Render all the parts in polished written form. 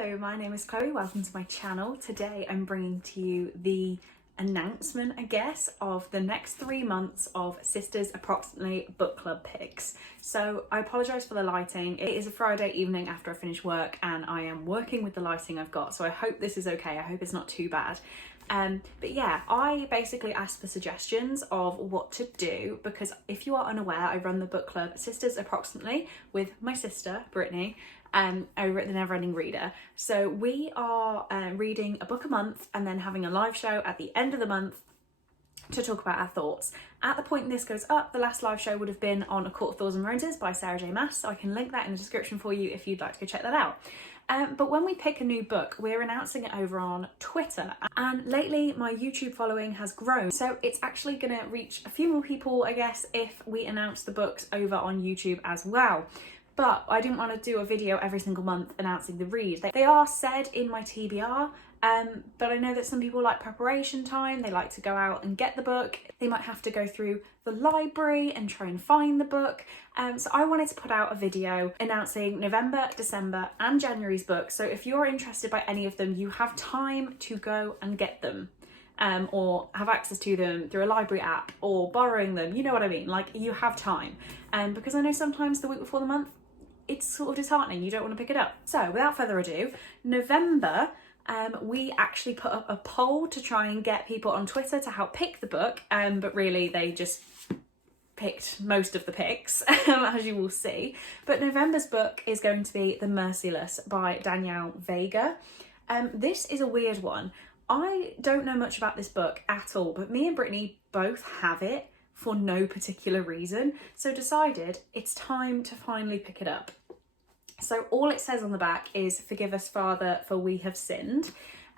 Hello, my name is Chloe. Welcome to my channel. Today I'm bringing to you the announcement, I guess, of the next 3 months of Sisters Approximately book club picks. So I apologise for the lighting. It is a Friday evening after I finish work and I am working with the lighting I've got, so I hope this is okay. I hope it's not too bad. But yeah, I basically asked for suggestions of what to do because if you are unaware, I run the book club Sisters Approximately with my sister, Brittany, over at the Neverending Reader. So we are reading a book a month and then having a live show at the end of the month to talk about our thoughts. At the point this goes up, the last live show would have been on A Court of Thorns and Roses by Sarah J Maas, so I can link that in the description for you if you'd like to go check that out. But when we pick a new book, we're announcing it over on Twitter, and lately my YouTube following has grown, so it's actually going to reach a few more people, I guess, if we announce the books over on YouTube as well. But I didn't want to do a video every single month announcing the read. They are said in my TBR, but I know that some people like preparation time. They like to go out and get the book. They might have to go through the library and try and find the book. So I wanted to put out a video announcing November, December and January's books. So if you're interested by any of them, you have time to go and get them. Or have access to them through a library app or borrowing them, you know what I mean? Like, you have time. Because I know sometimes the week before the month, it's sort of disheartening, you don't want to pick it up. So without further ado, November, we actually put up a poll to try and get people on Twitter to help pick the book, but really they just picked most of the picks, as you will see. But November's book is going to be The Merciless by Danielle Vega. This is a weird one. I don't know much about this book at all, but me and Brittany both have it for no particular reason, so decided it's time to finally pick it up. So all it says on the back is, "Forgive us, Father, for we have sinned."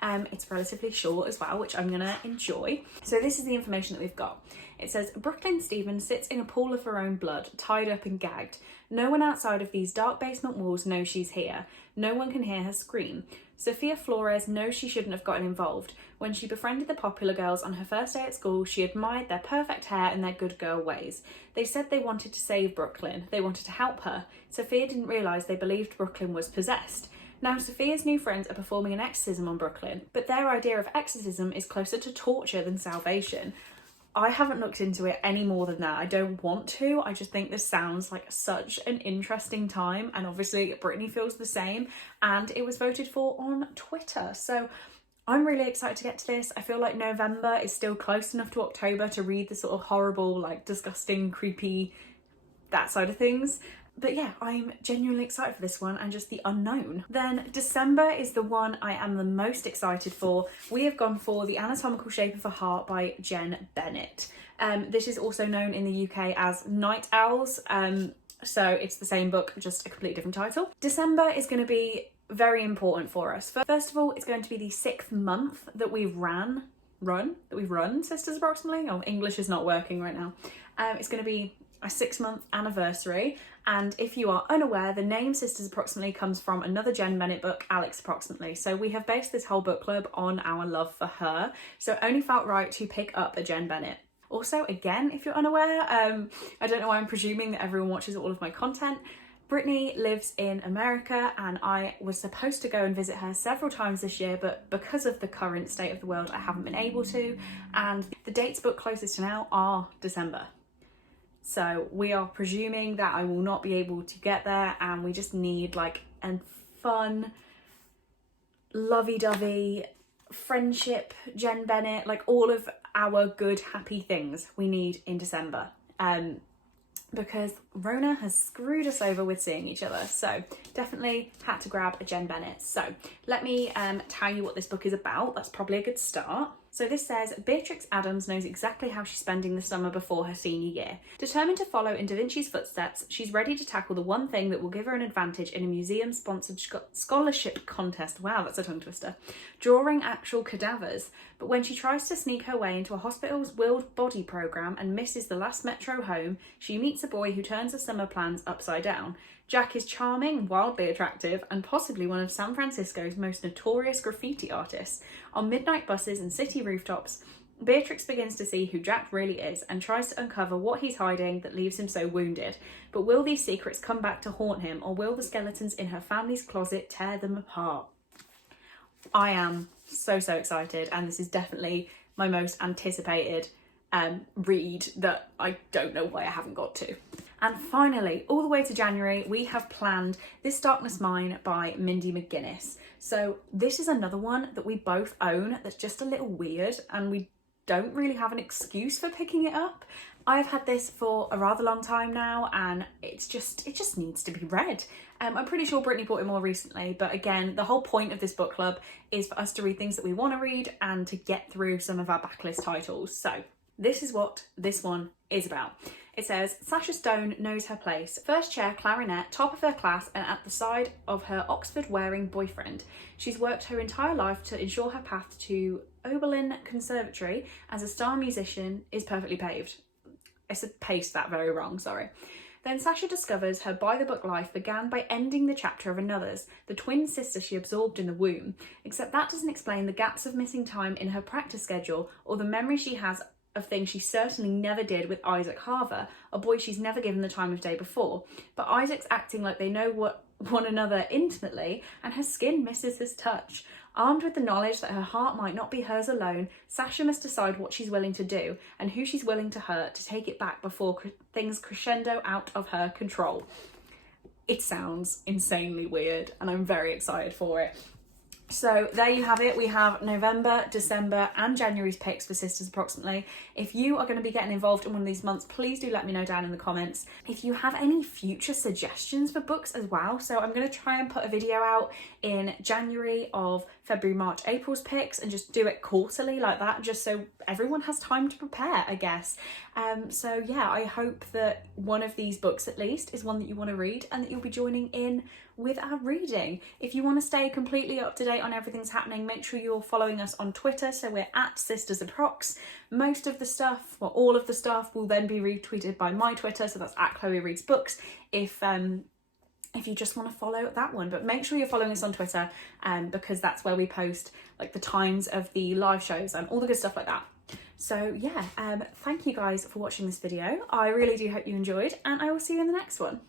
It's relatively short as well, which I'm gonna enjoy. So this is the information that we've got. It says, Brooklyn Stevens sits in a pool of her own blood, tied up and gagged. No one outside of these dark basement walls knows she's here. No one can hear her scream. Sophia Flores knows she shouldn't have gotten involved. When she befriended the popular girls on her first day at school, she admired their perfect hair and their good girl ways. They said they wanted to save Brooklyn. They wanted to help her. Sophia didn't realise they believed Brooklyn was possessed. Now, Sophia's new friends are performing an exorcism on Brooklyn, but their idea of exorcism is closer to torture than salvation. I haven't looked into it any more than that. I don't want to. I just think this sounds like such an interesting time, and obviously Brittany feels the same, and it was voted for on Twitter. So I'm really excited to get to this. I feel like November is still close enough to October to read the sort of horrible, like disgusting, creepy, that side of things. But yeah, I'm genuinely excited for this one and just the unknown. Then December is the one I am the most excited for. We have gone for The Anatomical Shape of a Heart by Jen Bennett. This is also known in the UK as Night Owls. So it's the same book, just a completely different title. December is going to be very important for us. First of all, it's going to be the 6th month that we've run Sisters Approximately. Oh, English is not working right now. It's going to be a 6-month anniversary, and if you are unaware, the name Sisters Approximately comes from another Jen Bennett book, Alex Approximately. So we have based this whole book club on our love for her, so it only felt right to pick up a Jen Bennett. Also, again, if you're unaware, I don't know why I'm presuming that everyone watches all of my content. Brittany lives in America and I was supposed to go and visit her several times this year, but because of the current state of the world, I haven't been able to, and the dates booked closest to now are December. So we are presuming that I will not be able to get there, and we just need like a fun, lovey-dovey friendship Jen Bennett, like all of our good, happy things we need in December. Because Rona has screwed us over with seeing each other. So definitely had to grab a Jen Bennett. So let me tell you what this book is about. That's probably a good start. So this says, Beatrix Adams knows exactly how she's spending the summer before her senior year. Determined to follow in Da Vinci's footsteps, she's ready to tackle the one thing that will give her an advantage in a museum-sponsored scholarship contest. Wow, that's a tongue twister. Drawing actual cadavers. But when she tries to sneak her way into a hospital's willed body program and misses the last metro home, she meets a boy who turns her summer plans upside down. Jack is charming, wildly attractive, and possibly one of San Francisco's most notorious graffiti artists. On midnight buses and city rooftops, Beatrix begins to see who Jack really is and tries to uncover what he's hiding that leaves him so wounded. But will these secrets come back to haunt him, or will the skeletons in her family's closet tear them apart? I am so excited, and this is definitely my most anticipated read that I don't know why I haven't got to. And finally, all the way to January, we have planned This Darkness Mine by Mindy McGinnis. So this is another one that we both own that's just a little weird, and we don't really have an excuse for picking it up. I've had this for a rather long time now, and it just needs to be read. I'm pretty sure Brittany bought it more recently, but again, the whole point of this book club is for us to read things that we want to read and to get through some of our backlist titles. So this is what this one is about. It says, Sasha Stone knows her place. First chair clarinet, top of her class, and at the side of her Oxford-wearing boyfriend. She's worked her entire life to ensure her path to Oberlin Conservatory as a star musician is perfectly paved. I paced that very wrong, sorry. Then Sasha discovers her by-the-book life began by ending the chapter of another's, the twin sister she absorbed in the womb, except that doesn't explain the gaps of missing time in her practice schedule or the memory she has of things she certainly never did with Isaac Harver, a boy she's never given the time of day before. But Isaac's acting like they know one another intimately, and her skin misses his touch. Armed with the knowledge that her heart might not be hers alone, Sasha must decide what she's willing to do and who she's willing to hurt to take it back before things crescendo out of her control. It sounds insanely weird, and I'm very excited for it. So there you have it. We have November, December and January's picks for Sisters approximately. If you are going to be getting involved in one of these months, please do let me know down in the comments. If you have any future suggestions for books as well. So I'm going to try and put a video out in January of February, March, April's picks, and just do it quarterly like that, just so everyone has time to prepare, I guess. So yeah, I hope that one of these books at least is one that you want to read and that you'll be joining in with our reading. If you want to stay completely up to date on everything's happening, make sure you're following us on Twitter. So we're at Sisters Approx. Most of the stuff, well, all of the stuff will then be retweeted by my Twitter. So that's at Chloe Reads Books. If you just want to follow that one, but make sure you're following us on Twitter because that's where we post like the times of the live shows and all the good stuff like that. So yeah, thank you guys for watching this video. I really do hope you enjoyed, and I will see you in the next one.